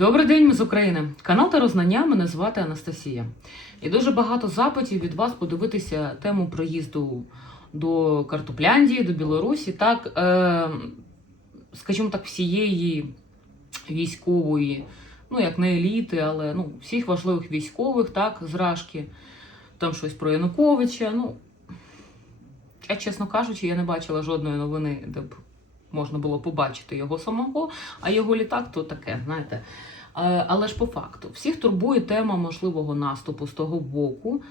Добрий день, ми з України. Канал Тарознання, мене звати Анастасія. І дуже багато запитів від вас подивитися тему проїзду до Картопляндії, до Білорусі, так, е, скажімо так, всієї військової, ну як не еліти, але ну, всіх важливих військових, так, зражки, там щось про Януковича. Ну, я, чесно кажучи, я не бачила жодної новини, де б можна було побачити його самого, а його літак то таке, знаєте. Е, Але ж по факту, всіх турбує тема можливого наступу з того боку.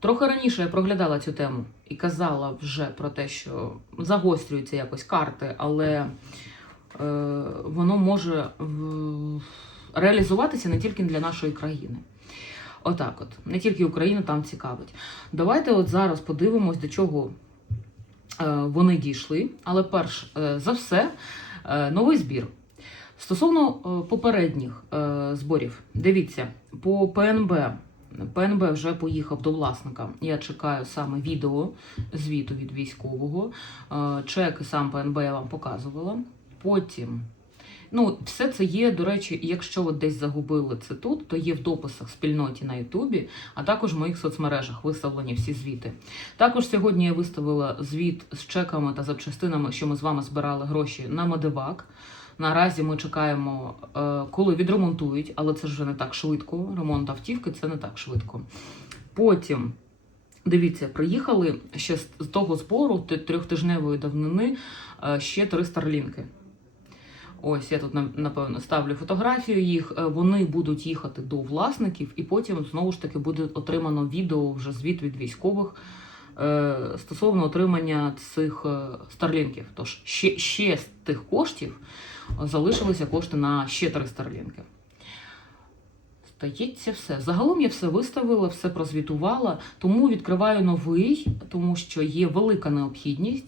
Трохи раніше я проглядала цю тему і казала вже про те, що загострюються якось карти, але е, воно може в- реалізуватися не тільки для нашої країни. Отак, от не тільки Україну там цікавить. Давайте от зараз подивимось, до чого вони дійшли. Але перш е, за все, е, новий збір. Стосовно е, попередніх е, зборів, дивіться, по ПНБ. ПНБ вже поїхав до власника. Я чекаю саме відео звіту від військового. Е, Чеки сам ПНБ я вам показувала. Потім, ну, все це є, до речі, якщо ви десь загубили це тут, то є в дописах спільноті на Ютубі, а також в моїх соцмережах виставлені всі звіти. Також сьогодні я виставила звіт з чеками та запчастинами, що ми з вами збирали гроші на Медивак. Наразі ми чекаємо, е, коли відремонтують, але це вже не так швидко. Ремонт автівки це не так швидко. Потім, дивіться, приїхали ще з з того збору трьохтижневої давнини е, ще три старлінки. Ось я тут напевно ставлю фотографію їх. Е, Вони будуть їхати до власників, і потім знову ж таки буде отримано відео вже звіт від військових е, стосовно отримання цих е, старлінків. Тож ще, ще з тих коштів залишилися кошти на ще три старлінки. Здається, все. Загалом я все виставила, все прозвітувала, тому відкриваю новий, тому що є велика необхідність.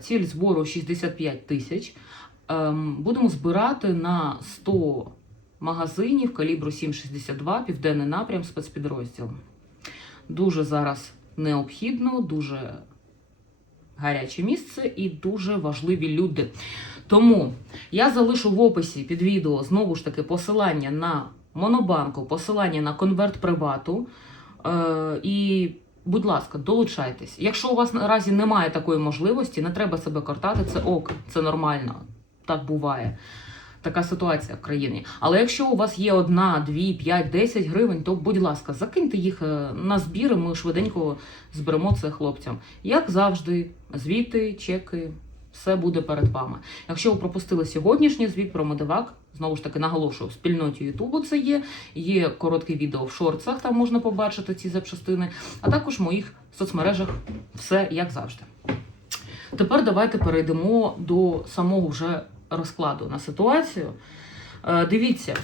Ціль збору 65 тисяч. Ем, Будемо збирати на 100 магазинів калібру 7,62, південний напрям, спецпідрозділ. Дуже зараз необхідно, дуже гаряче місце і дуже важливі люди. Тому я залишу в описі під відео знову ж таки посилання на Монобанку, посилання на конверт привату. Е, і, будь ласка, долучайтесь. Якщо у вас наразі немає такої можливості, не треба себе картати, це ок, це нормально. Так буває. Така ситуація в країні. Але якщо у вас є одна, дві, п'ять, десять гривень, то будь ласка, закиньте їх е, на збір, ми швиденько зберемо це хлопцям. Як завжди, звіти, чеки, все буде перед вами. Якщо ви пропустили сьогоднішній звіт про Медивак, знову ж таки наголошую, в спільноті Ютубу це є. Є коротке відео в шорцах, там можна побачити ці запчастини, а також в моїх соцмережах все як завжди. Тепер давайте перейдемо до самого вже розкладу на ситуацію. Е, Дивіться,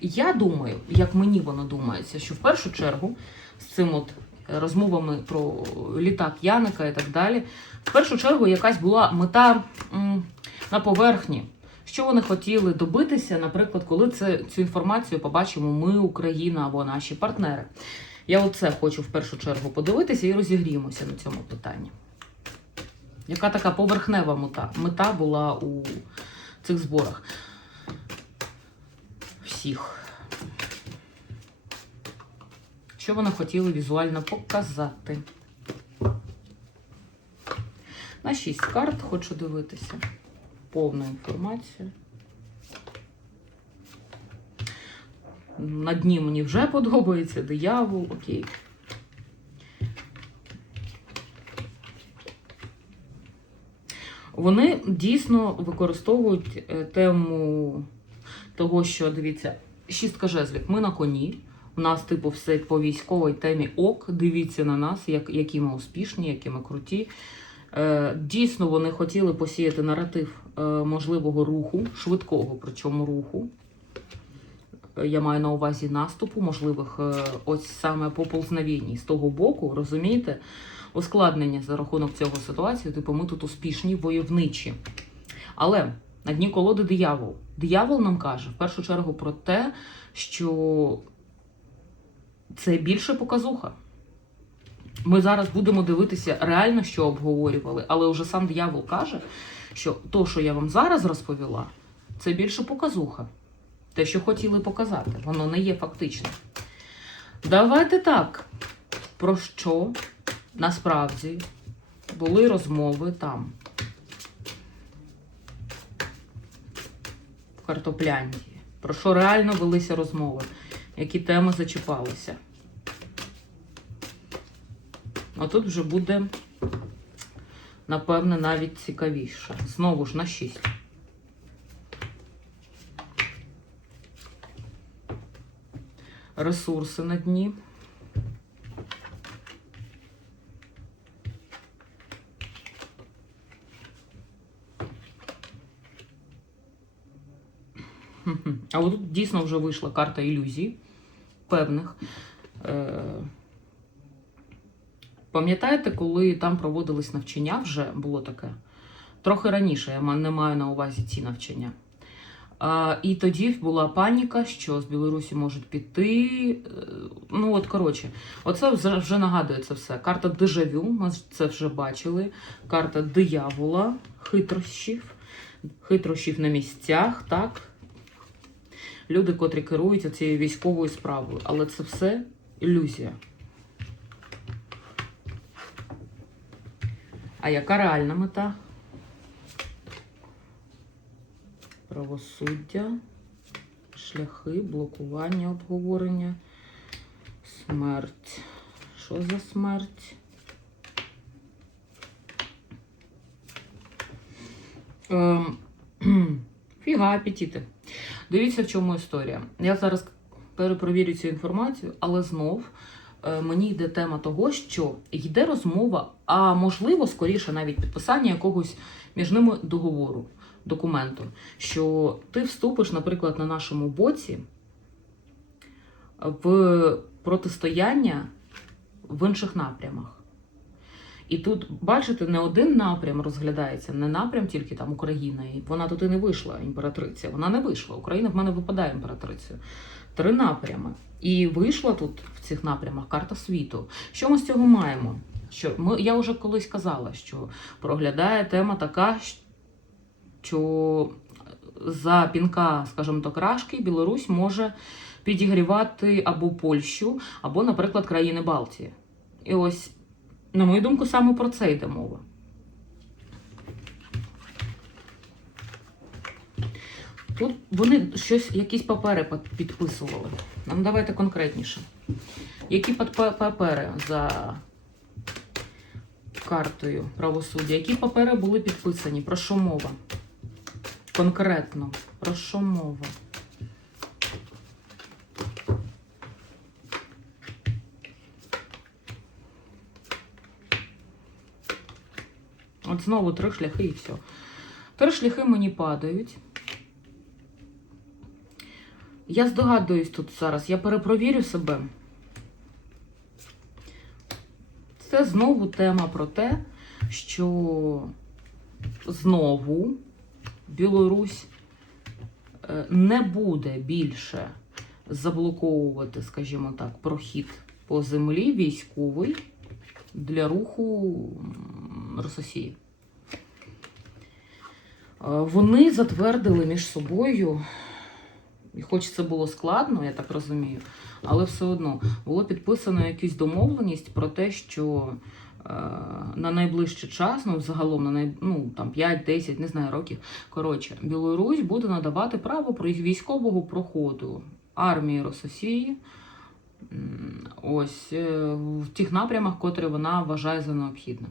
я думаю, як мені воно думається, що в першу чергу з цим от розмовами про літак Яника і так далі, в першу чергу якась була мета на поверхні. Що вони хотіли добитися, наприклад, коли це, цю інформацію побачимо ми, Україна або наші партнери. Я оце хочу в першу чергу подивитися і розігріємося на цьому питанні. Яка така поверхнева мета? Мета була у цих зборах. Всіх. Що вони хотіли візуально показати? На 6 карт хочу дивитися. Повну інформацію. На дні мені вже подобається диявол, окей. Вони дійсно використовують е, тему того, що дивіться, шістка жезлів. Ми на коні. У нас, типу, все по військовій темі ок. Дивіться на нас, як, які ми успішні, які ми круті. Е, дійсно, вони хотіли посіяти наратив е, можливого руху, швидкого причому руху. Е, Я маю на увазі наступу, можливих е, ось саме поползновінь з того боку, розумієте? Ускладнення за рахунок цього ситуації, типу ми тут успішні, войовничі. Але на дні колоди диявол. Диявол нам каже в першу чергу про те, що це більше показуха. Ми зараз будемо дивитися реально, що обговорювали, але вже сам диявол каже, що то, що я вам зараз розповіла, це більше показуха. Те, що хотіли показати, воно не є фактичним. Давайте так. Про що насправді були розмови там? В Картопляндії. Про що реально велися розмови? Які теми зачіпалися? А тут вже буде, напевне, навіть цікавіше. Знову ж на 6. Ресурси на дні. А тут дійсно вже вийшла карта ілюзій певних. Е, Пам'ятаєте, коли там проводились навчання, вже було таке? Трохи раніше, я не маю на увазі ці навчання. І тоді була паніка, що з Білорусі можуть піти. е, Ну, от, коротше, оце вже нагадує це все. Карта дежавю, ми це вже бачили. Карта диявола, хитрощів, хитрощів на місцях, так. Люди, котрі керують цією військовою справою. Але це все ілюзія. А яка реальна мета? Правосуддя, шляхи, блокування, обговорення, смерть. Що за смерть? Ем, фіга апетити. Дивіться, в чому історія. Я зараз перепровірю цю інформацію, але знов е, мені йде тема того, що йде розмова, а можливо, скоріше навіть підписання якогось між ними договору, документу, що ти вступиш, наприклад, на нашому боці в протистояння в інших напрямах. І тут, бачите, не один напрям розглядається, не напрям тільки там Україна. І вона тут і не вийшла, імператриця. Вона не вийшла. Україна в мене випадає імператрицею. Три напрями. І вийшла тут в цих напрямах карта світу. Що ми з цього маємо? Що ми, я вже колись казала, що проглядає тема така, що за пінка, скажімо так, рашки Білорусь може підігрівати або Польщу, або, наприклад, країни Балтії. І ось, на мою думку, саме про це йде мова. Тут вони щось, якісь папери підписували. Нам давайте конкретніше. Які папери за картою правосуддя? Які папери були підписані? Про що мова? Конкретно, про що мова? От знову три шляхи і все. Три шляхи мені падають. Я здогадуюсь тут зараз, я перепровірю себе. Це знову тема про те, що знову Білорусь е, не буде більше заблоковувати, скажімо так, прохід по землі військовий для руху. Е, Вони затвердили між собою, і хоч це було складно, я так розумію, але все одно було підписано якусь домовленість про те, що е, на найближчий час, ну загалом на най, ну, там 5-10, не знаю, років, коротше, Білорусь буде надавати право про військового проходу армії Рососії. Ось е, в тих напрямах, котрі вона вважає за необхідним.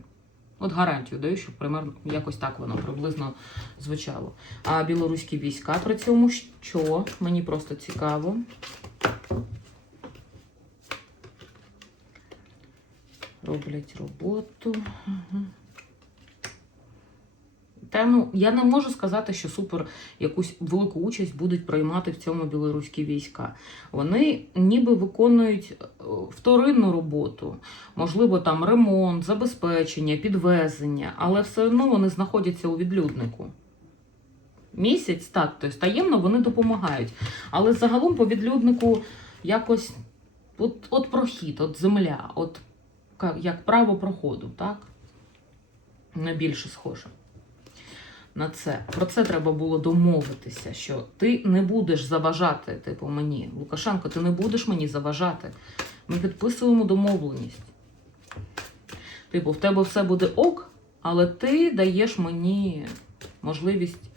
От гарантію даю, щоб примерно якось так воно приблизно звучало. А білоруські війська при цьому що? Мені просто цікаво. Роблять роботу. Ага. Та ну, я не можу сказати, що супер якусь велику участь будуть приймати в цьому білоруські війська. Вони ніби виконують е, вторинну роботу, можливо, там ремонт, забезпечення, підвезення, але все одно вони знаходяться у відлюднику. Місяць, так, тобто таємно вони допомагають. Але загалом по відлюднику якось от, от прохід, от земля, от як право проходу, так? Не більше схоже. На це. Про це треба було домовитися, що ти не будеш заважати, типу, мені. Лукашенко, ти не будеш мені заважати. Ми підписуємо домовленість. Типу, в тебе все буде ок, але ти даєш мені можливість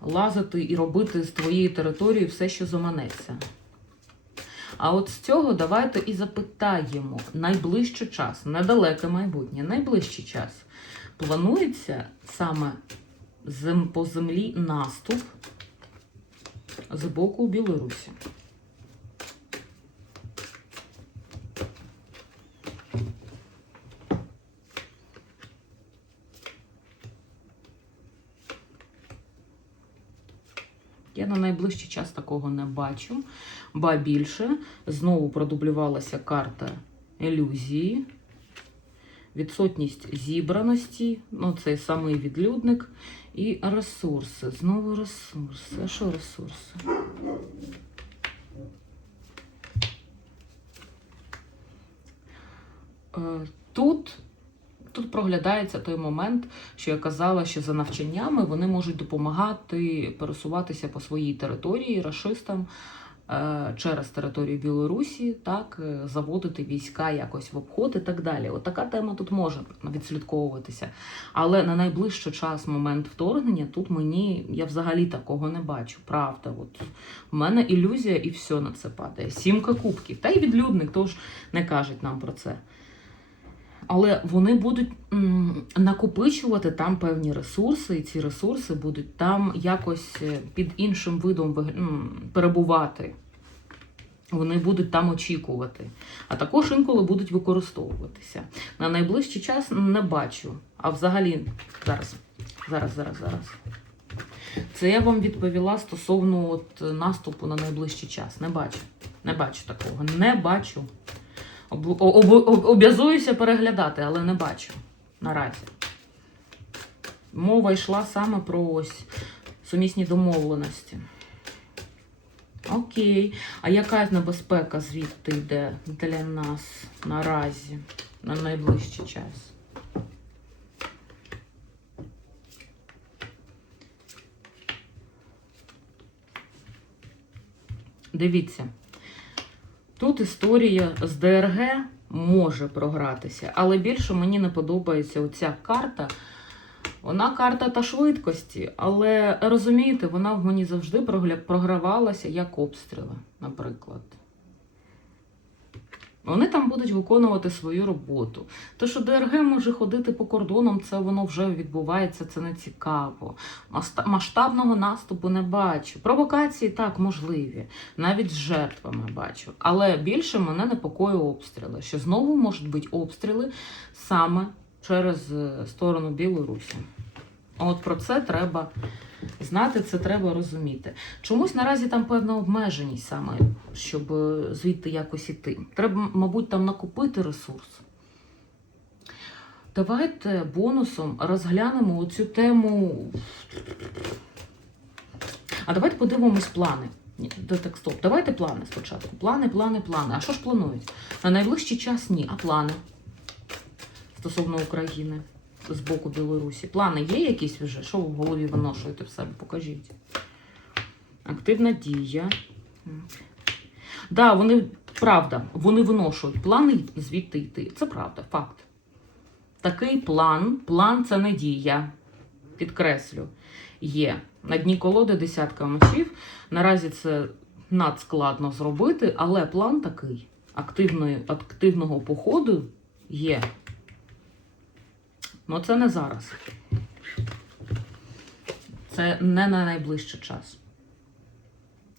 лазити і робити з твоєї території все, що заманеться. А от з цього давайте і запитаємо найближчий час, недалеке майбутнє, найближчий час. Планується саме по землі наступ з боку Білорусі. Я на найближчий час такого не бачу. Ба більше, знову продублювалася карта ілюзії, відсутність зібраності, ну цей самий відлюдник, і ресурси. Знову ресурси. А що ресурси? Е, Тут, тут проглядається той момент, що я казала, що за навчаннями вони можуть допомагати пересуватися по своїй території рашистам е, через територію Білорусі, так, е, заводити війська якось в обход і так далі. От така тема тут може відслідковуватися. Але на найближчий час, момент вторгнення, тут мені я взагалі такого не бачу. Правда, от в мене ілюзія і все на це падає. Сімка кубків. Та й відлюдник, тож не кажуть нам про це. Але вони будуть накопичувати там певні ресурси, і ці ресурси будуть там якось е, під іншим видом перебувати. Вони будуть там очікувати, а також інколи будуть використовуватися. На найближчий час не бачу. А взагалі, зараз, зараз, зараз, зараз. Це я вам відповіла стосовно от наступу на найближчий час. Не бачу. Не бачу такого. Не бачу. Об- об- об- Обязуюся переглядати, але не бачу наразі. Мова йшла саме про ось сумісні домовленості. Окей. А яка небезпека звідти йде для нас наразі на найближчий час? Дивіться. Тут історія з ДРГ може програтися, але більше мені не подобається оця карта. Вона карта та швидкості, але розумієте, вона в мені завжди програвалася як обстріли, наприклад. Вони там будуть виконувати свою роботу. То, що ДРГ може ходити по кордонам, це воно вже відбувається, це не цікаво. Масштабного наступу не бачу. Провокації так можливі, навіть з жертвами бачу. Але більше мене непокоює обстріли. Що знову можуть бути обстріли саме через е, сторону Білорусі. От про це треба знати, це треба розуміти. Чомусь наразі там певна обмеженість саме, щоб е, звідти якось іти. Треба, мабуть, там накопити ресурс. Давайте бонусом розглянемо оцю тему. А давайте подивимось плани. Так, стоп. Давайте плани спочатку. Плани, плани, плани. А що ж планують? На найближчий час ні, а плани стосовно України з боку Білорусі. Плани є якісь вже? Що в голові виношуєте в себе? Покажіть. Активна дія. Да, вони правда, вони виношують плани звідти йти. Це правда, факт. Такий план, план це не дія. Підкреслю, є. На дні колоди десятка мечів. Наразі це надскладно зробити, але план такий. Активної, активного походу є. Ну, це не зараз. Це не на найближчий час.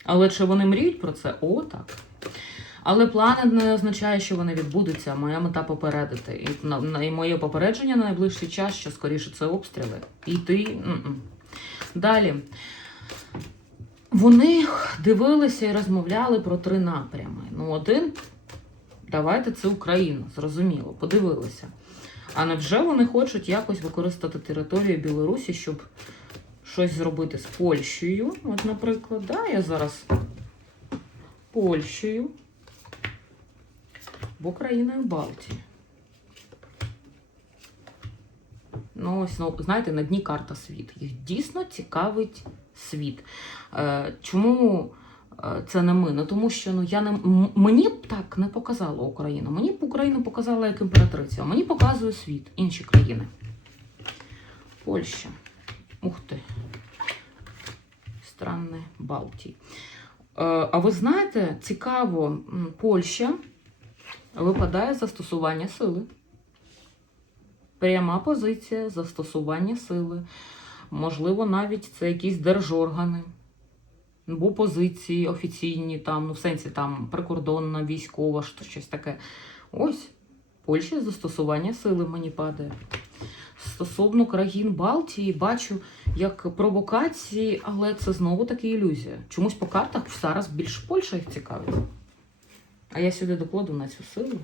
Але чи вони мріють про це? О, так. Але плани не означає, що вони відбудуться. Моя мета попередити. І, на, і моє попередження на найближчий час, що скоріше це обстріли. І ти. м-м. Далі. Вони дивилися і розмовляли про три напрями. Ну, один, давайте це Україна, зрозуміло, подивилися. А невже вони хочуть якось використати територію Білорусі, щоб щось зробити з Польщею? От, наприклад, да, я зараз Польщею або країною Балтії. ну, ось, ну, знаєте, на дні карта світ. Їх дійсно цікавить світ. Е, чому це не ми? Ну, тому що ну, я не, мені б так не показала Україну. Мені б Україну показала як імператриця, а мені показує світ, інші країни. Польща. Ух ти. Страни Балтії. Е, а ви знаєте, цікаво, Польща випадає застосування сили. Пряма позиція застосування сили. Можливо, навіть це якісь держоргани. Або позиції офіційні, там, ну, в сенсі там прикордонна, військова, що- щось таке. Ось, Польща застосування сили мені падає. Стосовно країн Балтії, бачу як провокації, але це знову таки ілюзія. Чомусь по картах зараз більш Польща їх цікавить. А я сюди докладу на цю силу.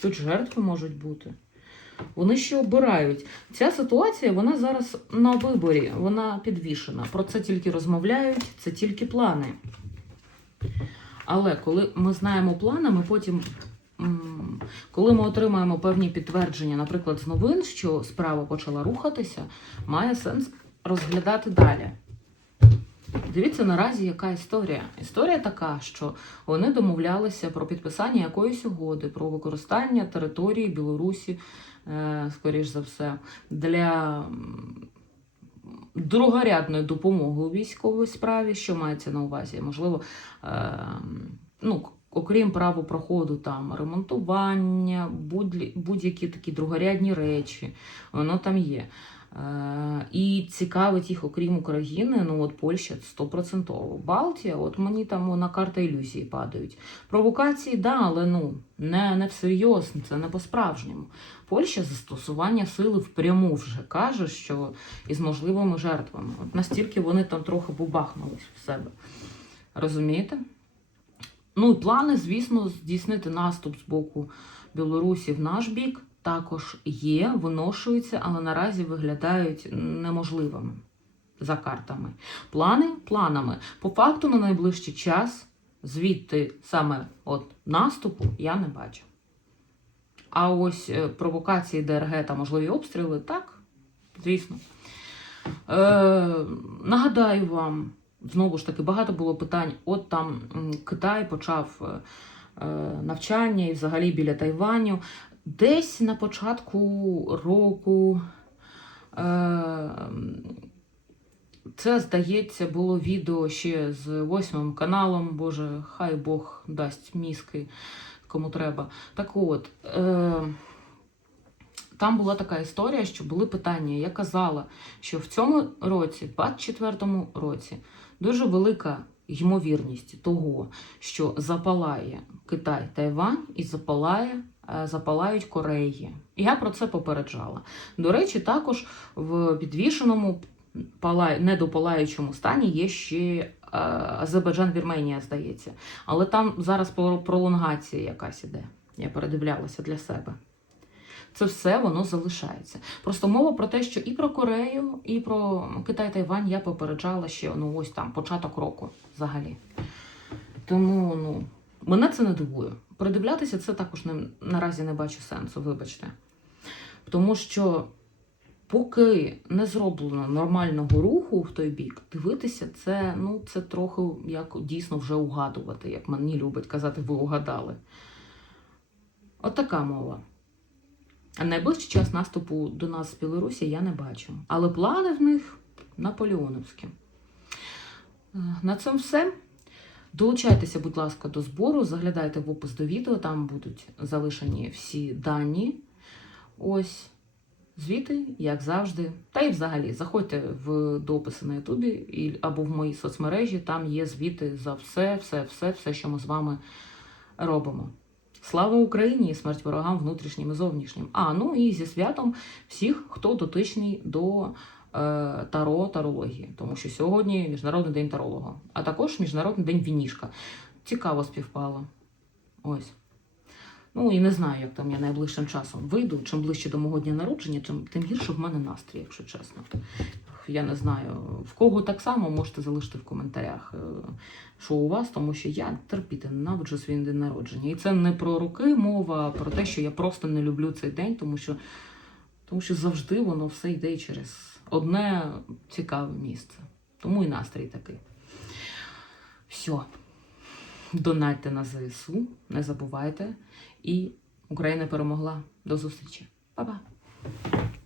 Тут жертви можуть бути. Вони ще обирають. Ця ситуація, вона зараз на виборі, вона підвішена. Про це тільки розмовляють, це тільки плани. Але коли ми знаємо плани, ми потім, коли ми отримаємо певні підтвердження, наприклад, з новин, що справа почала рухатися, має сенс розглядати далі. Дивіться наразі, яка історія. Історія така, що вони домовлялися про підписання якоїсь угоди, про використання території Білорусі, е, скоріш за все, для другорядної допомоги у військовій справі, що мається на увазі, можливо, е, ну, окрім праву проходу, там ремонтування, будь-які такі другорядні речі, воно там є. І цікавить їх, окрім України, ну от Польща 100%. Балтія, от мені там на карта ілюзії падають. Провокації, да, але ну не, не всерйоз, це не по-справжньому. Польща застосування сили впряму вже каже, що із можливими жертвами. От настільки вони там трохи бубахнулись в себе. Розумієте? Ну і плани, звісно, здійснити наступ з боку Білорусі в наш бік також є, виношуються, але наразі виглядають неможливими за картами. Плани планами. По факту на найближчий час звідти саме от наступу я не бачу. А ось е, провокації ДРГ та можливі обстріли, так, звісно. Е, нагадаю вам, знову ж таки, багато було питань. От там Китай почав е, е, навчання і взагалі біля Тайваню. Десь на початку року. Е, це, здається, було відео ще з восьмим каналом. Боже, хай Бог дасть мізки, кому треба. Так от, е, там була така історія, що були питання. Я казала, що в цьому році, 24-му році, дуже велика ймовірність того, що запалає Китай Тайвань і запалає, е, запалають Кореї. Я про це попереджала. До речі, також в підвішеному недопалаючому стані є ще е, Азербайджан, Вірменія, здається. Але там зараз пролонгація якась іде. Я передивлялася для себе. Це все воно залишається. Просто мова про те, що і про Корею, і про Китай Тайвань я попереджала ще ну ось там початок року взагалі. Тому ну, мене це не дивує. Передивлятися це також не, наразі не бачу сенсу, вибачте. Тому що поки не зроблено нормального руху в той бік, дивитися це, ну, це трохи як дійсно вже угадувати, як мені любить казати, ви угадали. От така мова. Найближчий час наступу до нас з Білорусі я не бачу. Але плани в них наполеоновські. Е, На цьому все. Долучайтеся, будь ласка, до збору, заглядайте в опис до відео, там будуть залишені всі дані. Ось звіти, як завжди. Та й взагалі заходьте в дописи на Ютубі або в мої соцмережі, там є звіти за все, все, все, все, що ми з вами робимо. Слава Україні смерть ворогам внутрішнім і зовнішнім. А, ну і зі святом всіх, хто дотичний до е, таро тарології, тому що сьогодні Міжнародний день таролога, а також Міжнародний день вінішка. Цікаво співпало. Ось. Ну і не знаю, як там я найближчим часом вийду. Чим ближче до мого дня народження, чим тим гірше в мене настрій, якщо чесно. я не знаю, в кого так само можете залишити в коментарях, е, що у вас, тому що я терпіти ненавиджу свій день народження. І це не про роки мова, а про те, що я просто не люблю цей день, тому що, тому що завжди воно все йде через одне цікаве місце. Тому і настрій такий. Все. Донайте на ЗСУ, не забувайте. І Україна перемогла. До зустрічі. Па-па.